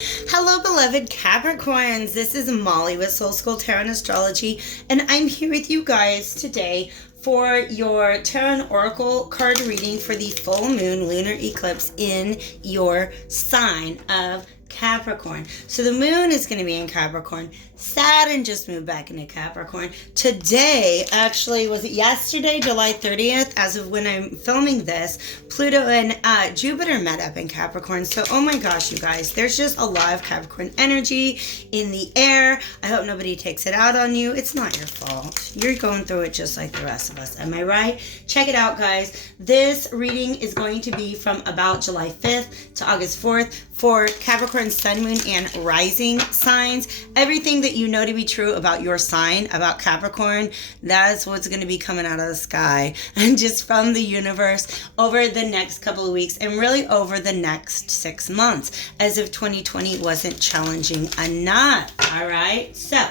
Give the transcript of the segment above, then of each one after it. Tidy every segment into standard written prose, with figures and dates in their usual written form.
Hello, beloved Capricorns. This is Molly with Soul School Tarot and Astrology, and I'm here with you guys today for your Tarot and Oracle card reading for the full moon lunar eclipse in your sign of Capricorn. So the moon is going to be in Capricorn. Saturn just moved back into Capricorn. Today, actually, was it yesterday, July 30th, as of when I'm filming this, Pluto and Jupiter met up in Capricorn. So, oh my gosh, you guys, there's just a lot of Capricorn energy in the air. I hope nobody takes it out on you. It's not your fault. You're going through it just like the rest of us. Am I right? Check it out, guys. This reading is going to be from about July 5th to August 4th for Capricorn, Sun, Moon, and Rising signs. Everything that you know to be true about your sign, about Capricorn, that's what's going to be coming out of the sky and just from the universe over the next couple of weeks and really over the next 6 months, as if 2020 wasn't challenging enough. All right. So,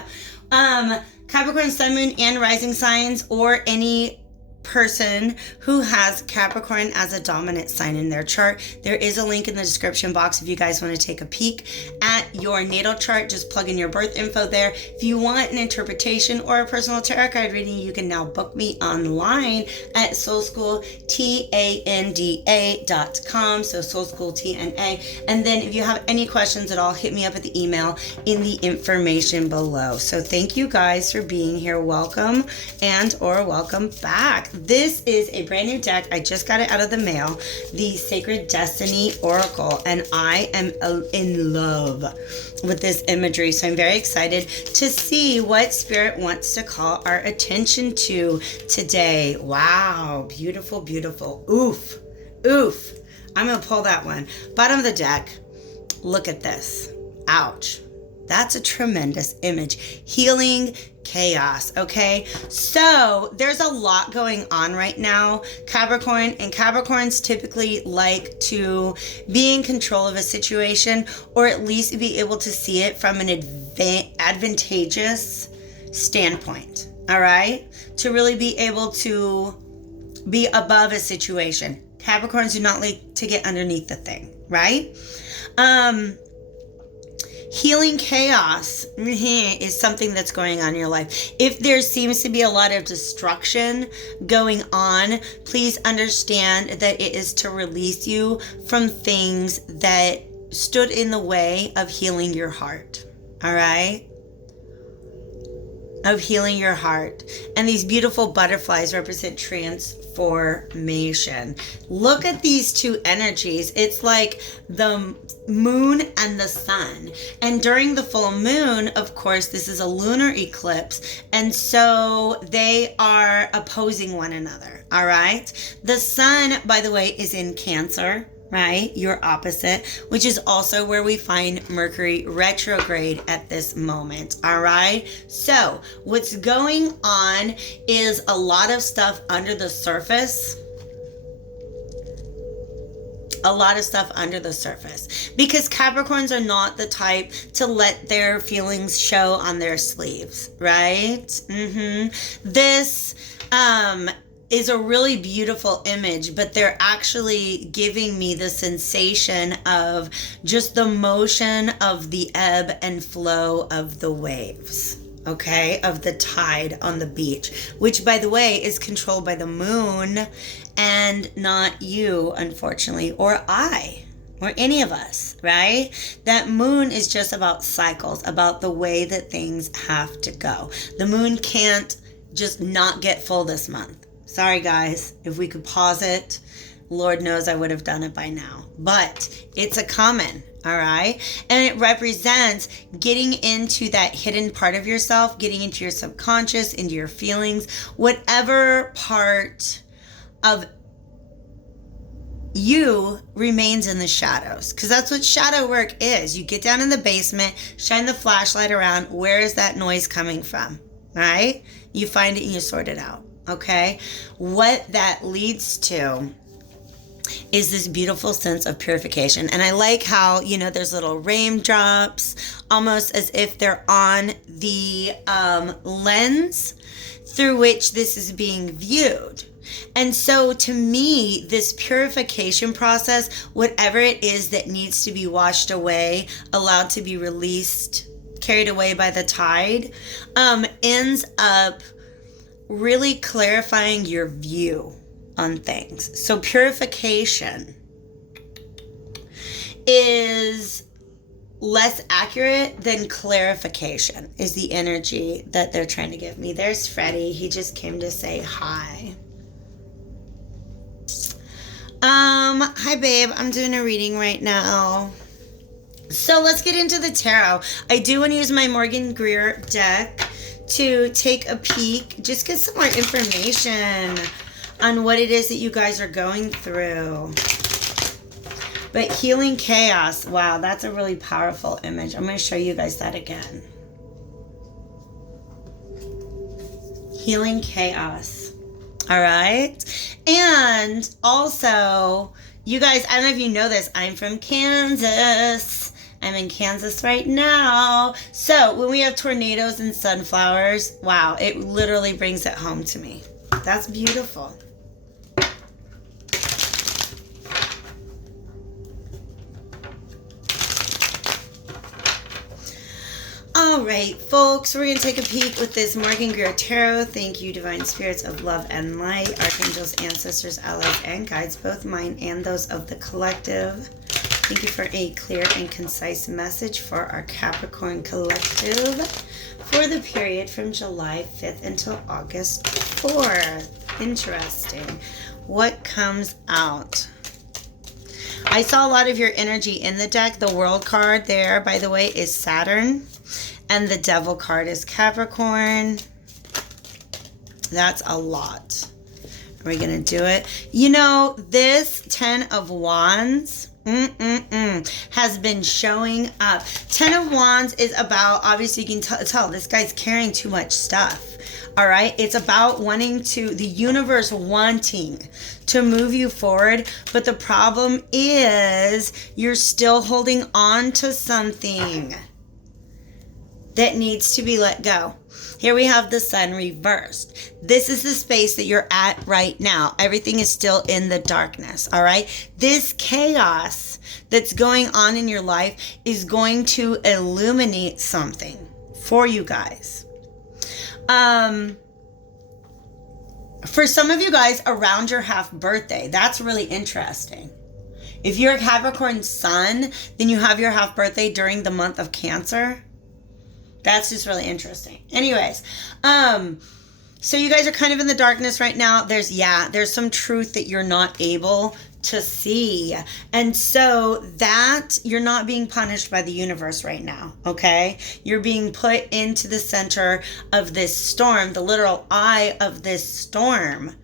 Capricorn, Sun, Moon, and Rising signs, or any person who has Capricorn as a dominant sign in their chart, there is a link in the description box if you guys want to take a peek at your natal chart. Just plug in your birth info there. If you want an interpretation or a personal tarot card reading, you can now book me online at soulschooltanda.com. So soulschooltna. And then if you have any questions at all, hit me up at the email in the information below. So thank you guys for being here. Welcome or welcome back. This is a brand new deck. I just got it out of the mail, the Sacred Destiny Oracle, and I am in love with this imagery. So I'm very excited to see what Spirit wants to call our attention to today. Wow, beautiful, beautiful. Oof, oof. I'm going to pull that one. Bottom of the deck. Look at this. Ouch. That's a tremendous image. Healing chaos, okay? So there's a lot going on right now, Capricorn, and Capricorns typically like to be in control of a situation, or at least be able to see it from an advantageous standpoint, all right? To really be able to be above a situation. Capricorns do not like to get underneath the thing, right? Healing chaos is something that's going on in your life. If there seems to be a lot of destruction going on, please understand that it is to release you from things that stood in the way of healing your heart. All right? Of healing your heart. And these beautiful butterflies represent transformation. Look at these two energies. It's like the moon and the sun. And during the full moon, of course, this is a lunar eclipse. And so they are opposing one another. All right. The sun, by the way, is in Cancer. Right? Your opposite, which is also where we find Mercury retrograde at this moment. All right. So what's going on is a lot of stuff under the surface. A lot of stuff under the surface, because Capricorns are not the type to let their feelings show on their sleeves. Right? This, is a really beautiful image, but they're actually giving me the sensation of just the motion of the ebb and flow of the waves, okay, of the tide on the beach, which, by the way, is controlled by the moon and not you, unfortunately, or I. Or any of us, right? That moon is just about cycles, about the way that things have to go. The moon can't just not get full this month. Sorry, guys. If we could pause it, Lord knows I would have done it by now. But it's a common, all right? And it represents getting into that hidden part of yourself, getting into your subconscious, into your feelings, whatever part of you remains in the shadows, because that's what shadow work is. You get down in the basement, shine the flashlight around. Where is that noise coming from? All right? You find it and you sort it out. Okay, what that leads to is this beautiful sense of purification. And I like how, there's little raindrops, almost as if they're on the lens through which this is being viewed. And so to me, this purification process, whatever it is that needs to be washed away, allowed to be released, carried away by the tide, ends up really clarifying your view on things. So purification is less accurate than clarification, is the energy that they're trying to give me. There's Freddie. He just came to say hi. Hi babe, I'm doing a reading right now. So let's get into the tarot. I do want to use my Morgan Greer deck to take a peek, just get some more information on what it is that you guys are going through. But healing chaos, wow, that's a really powerful image. I'm going to show you guys that again. Healing chaos. All right. And also, you guys, I don't know if you know this, I'm from Kansas. I'm in Kansas right now. So when we have tornadoes and sunflowers, wow, it literally brings it home to me. That's beautiful. All right, folks, we're going to take a peek with this Morgan Greer Tarot. Thank you, divine spirits of love and light, archangels, ancestors, allies, and guides, both mine and those of the collective. Thank you for a clear and concise message for our Capricorn collective for the period from July 5th until August 4th. Interesting. What comes out? I saw a lot of your energy in the deck. The World card there, by the way, is Saturn. And the Devil card is Capricorn. That's a lot. Are we going to do it? You know, this 10 of Wands has been showing up. 10 of Wands is about, obviously you can tell this guy's carrying too much stuff. All right. It's about wanting to, the universe wanting to move you forward. But the problem is you're still holding on to something that needs to be let go. Here we have the Sun reversed. This is the space that you're at right now. Everything is still in the darkness, all right? This chaos that's going on in your life is going to illuminate something for you guys. For some of you guys around your half birthday, that's really interesting. If you're a Capricorn Sun, then you have your half birthday during the month of Cancer. That's just really interesting. Anyways, so you guys are kind of in the darkness right now. There's some truth that you're not able to see. And so that you're not being punished by the universe right now, okay? You're being put into the center of this storm, the literal eye of this storm,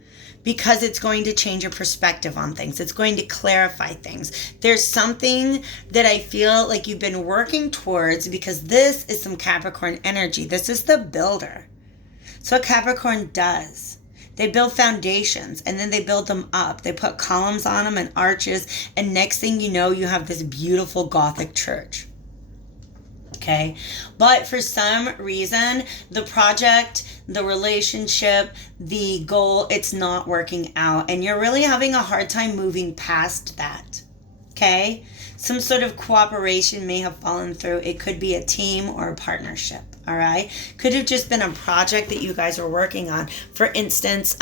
because it's going to change your perspective on things. It's going to clarify things. There's something that I feel like you've been working towards, because this is some Capricorn energy. This is the builder. So what Capricorn does, they build foundations and then they build them up. They put columns on them and arches. And next thing you know, you have this beautiful Gothic church. Okay, but for some reason, the project, the relationship, the goal, it's not working out. And you're really having a hard time moving past that. Okay, some sort of cooperation may have fallen through. It could be a team or a partnership. All right, could have just been a project that you guys are working on. For instance,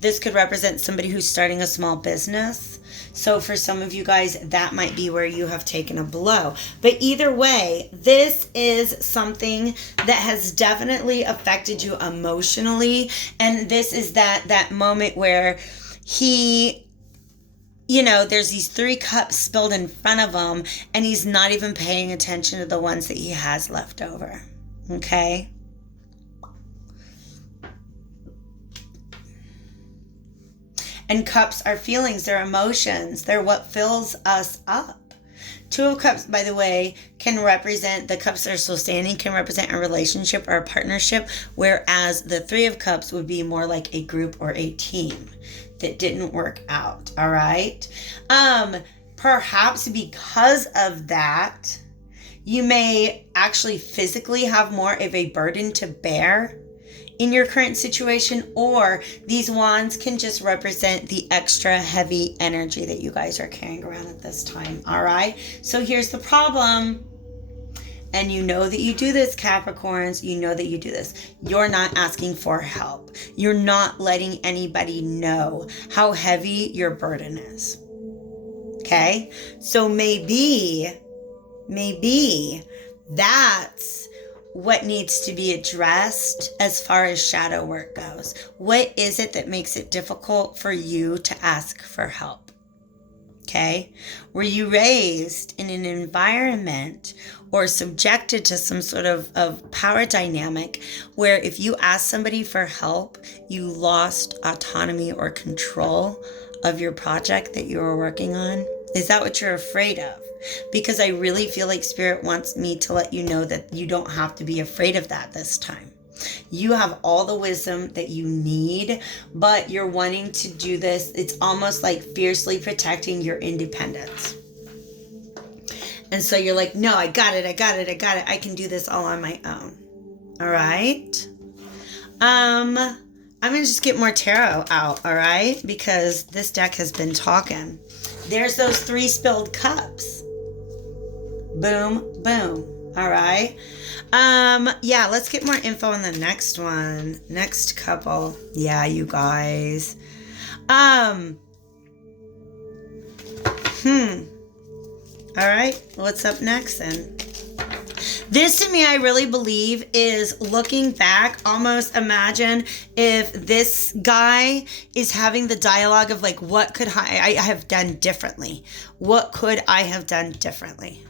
this could represent somebody who's starting a small business. So for some of you guys, that might be where you have taken a blow. But either way, this is something that has definitely affected you emotionally. And this is that moment where he, you know, there's these 3 cups spilled in front of him and he's not even paying attention to the ones that he has left over. Okay? And cups are feelings, they're emotions, they're what fills us up. 2 of Cups, by the way, can represent, the cups that are still standing can represent a relationship or a partnership, whereas the 3 of Cups would be more like a group or a team that didn't work out, all right? Perhaps because of that, you may actually physically have more of a burden to bear in your current situation, or these wands can just represent the extra heavy energy that you guys are carrying around at this time. All right. So here's the problem. And you know that you do this, Capricorns. You know that you do this. You're not asking for help. You're not letting anybody know how heavy your burden is. Okay? So maybe that's what needs to be addressed as far as shadow work goes. What is it that makes it difficult for you to ask for help? Okay? Were you raised in an environment or subjected to some sort of power dynamic where if you asked somebody for help, you lost autonomy or control of your project that you were working on? Is that what you're afraid of? Because I really feel like Spirit wants me to let you know that you don't have to be afraid of that this time. You have all the wisdom that you need, but you're wanting to do this. It's almost like fiercely protecting your independence. And so you're like, no, I got it. I can do this all on my own. All right. I'm going to just get more tarot out. All right. Because this deck has been talking. There's those 3 spilled cups. Boom, boom. All right. Yeah, let's get more info on the next one. Next couple. Yeah, you guys. All right, what's up next then? This to me, I really believe, is looking back. Almost imagine if this guy is having the dialogue of like, what could I have done differently? What could I have done differently?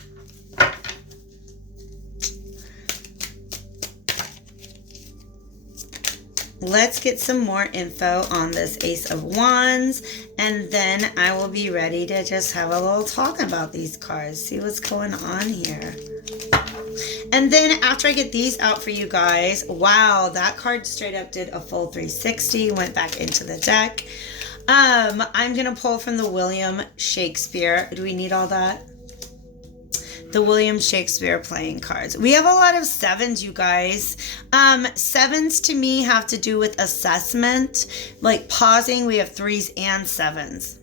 Let's get some more info on this Ace of Wands, and then I will be ready to just have a little talk about these cards, see what's going on here. And then after I get these out for you guys, wow, that card straight up did a full 360, went back into the deck. I'm going to pull from the William Shakespeare. Do we need all that? The William Shakespeare playing cards. We have a lot of 7s, you guys. 7s to me have to do with assessment, like pausing. We have 3s and 7s.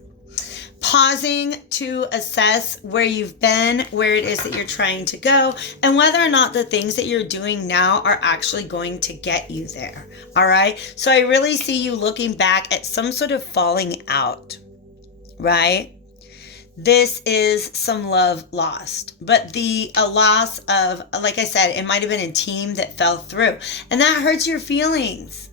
Pausing to assess where you've been, where it is that you're trying to go, and whether or not the things that you're doing now are actually going to get you there. All right. So I really see you looking back at some sort of falling out, right? This is some love lost, but a loss of, like I said, it might have been a team that fell through, and that hurts your feelings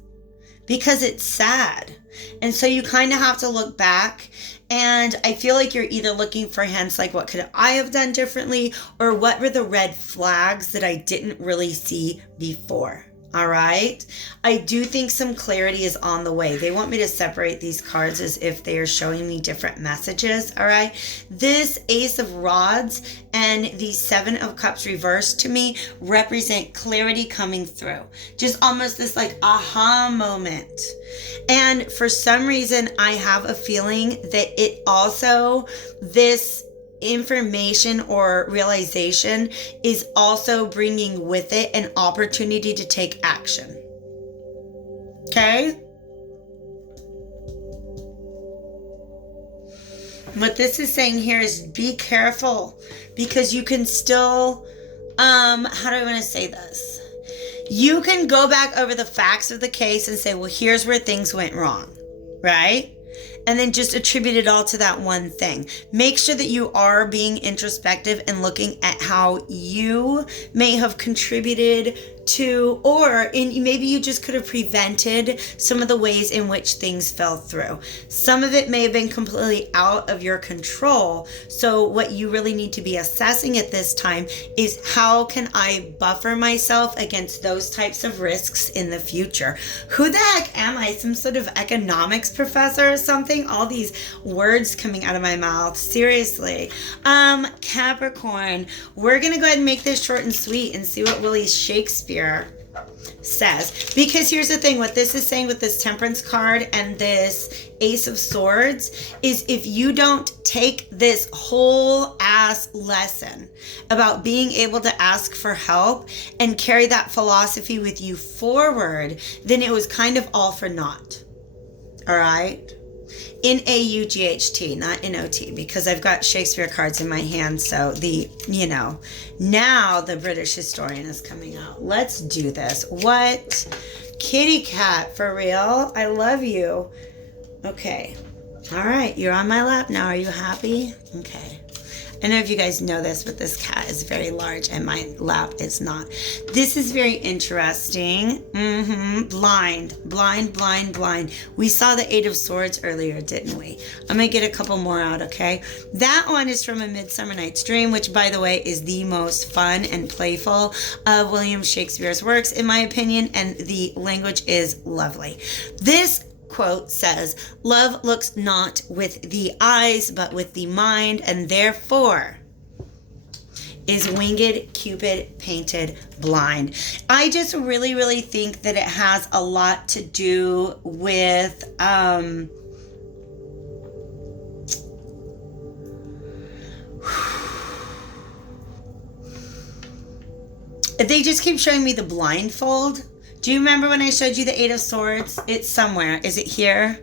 because it's sad. And so you kind of have to look back, and I feel like you're either looking for hints like, what could I have done differently? Or what were the red flags that I didn't really see before? All right. I do think some clarity is on the way. They want me to separate these cards as if they are showing me different messages. All right. This Ace of Rods and the 7 of Cups reversed to me represent clarity coming through. Just almost this like aha moment. And for some reason, I have a feeling that it also, this information or realization is also bringing with it an opportunity to take action. Okay? What this is saying here is be careful, because you can still, how do I want to say this? You can go back over the facts of the case and say, well, here's where things went wrong, right? And then just attribute it all to that one thing. Make sure that you are being introspective and looking at how you may have contributed to, or maybe you just could have prevented some of the ways in which things fell through. Some of it may have been completely out of your control. So what you really need to be assessing at this time is, how can I buffer myself against those types of risks in the future? Who the heck am I? Some sort of economics professor or something? All these words coming out of my mouth. Seriously. Capricorn, we're going to go ahead and make this short and sweet and see what Willie Shakespeare says. Because here's the thing, what this is saying with this Temperance card and this Ace of Swords is, if you don't take this whole ass lesson about being able to ask for help and carry that philosophy with you forward, then it was kind of all for naught. All right? N-A-U-G-H-T, not N-O-T, because I've got Shakespeare cards in my hand, so now the British historian is coming out. Let's do this. What? Kitty cat, for real? I love you. Okay. All right, you're on my lap now. Are you happy? Okay. I don't know if you guys know this, but this cat is very large and my lap is not. This is very interesting. Blind. We saw the Eight of Swords earlier, didn't we? I'm going to get a couple more out, okay? That one is from A Midsummer Night's Dream, which, by the way, is the most fun and playful of William Shakespeare's works, in my opinion, and the language is lovely. This quote says, "Love looks not with the eyes, but with the mind, and therefore is winged Cupid painted blind." I just really, really think that it has a lot to do with they just keep showing me the blindfold. Do you remember when I showed you the Eight of Swords? It's somewhere. Is it here?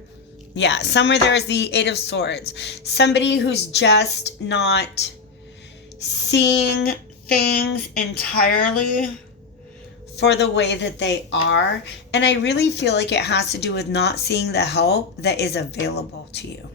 Yeah, somewhere there is the Eight of Swords. Somebody who's just not seeing things entirely for the way that they are. And I really feel like it has to do with not seeing the help that is available to you.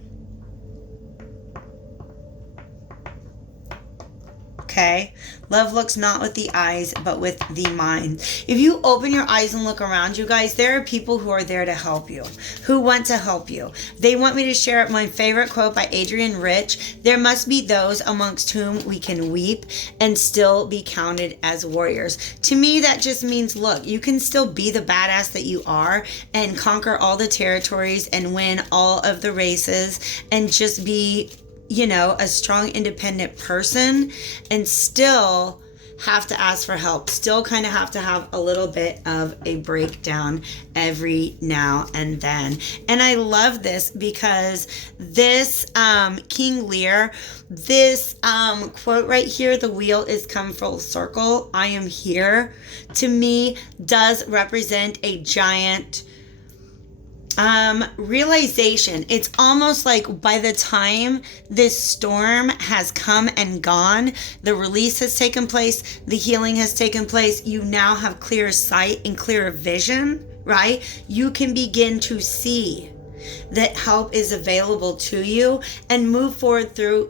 Okay? Love looks not with the eyes, but with the mind. If you open your eyes and look around you guys, there are people who are there to help you, who want to help you. They want me to share my favorite quote by Adrienne Rich. There must be those amongst whom we can weep and still be counted as warriors. To me, that just means, look, you can still be the badass that you are and conquer all the territories and win all of the races and just be, a strong, independent person and still have to ask for help, still kind of have to have a little bit of a breakdown every now and then. And I love this because this King Lear, this quote right here, "The wheel is come full circle, I am here," to me does represent a giant realization. It's almost like by the time this storm has come and gone, the release has taken place, the healing has taken place, you now have clearer sight and clearer vision, right? You can begin to see that help is available to you and move forward through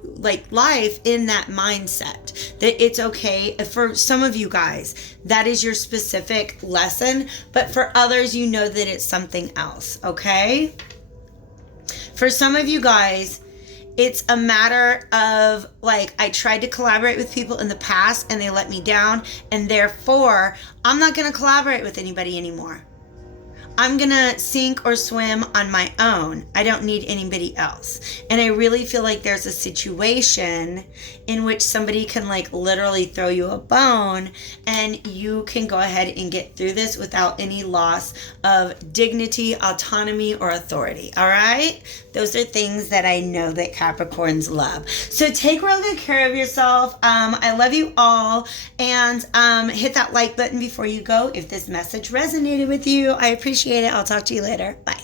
life in that mindset that it's okay. For some of you guys, that is your specific lesson, but for others, that it's something else, okay? For some of you guys, it's a matter of I tried to collaborate with people in the past and they let me down, and therefore I'm not going to collaborate with anybody anymore. I'm going to sink or swim on my own. I don't need anybody else. And I really feel like there's a situation in which somebody can literally throw you a bone and you can go ahead and get through this without any loss of dignity, autonomy, or authority. All right? Those are things that I know that Capricorns love. So take real good care of yourself. I love you all. And hit that like button before you go if this message resonated with you. I appreciate it. I'll talk to you later. Bye.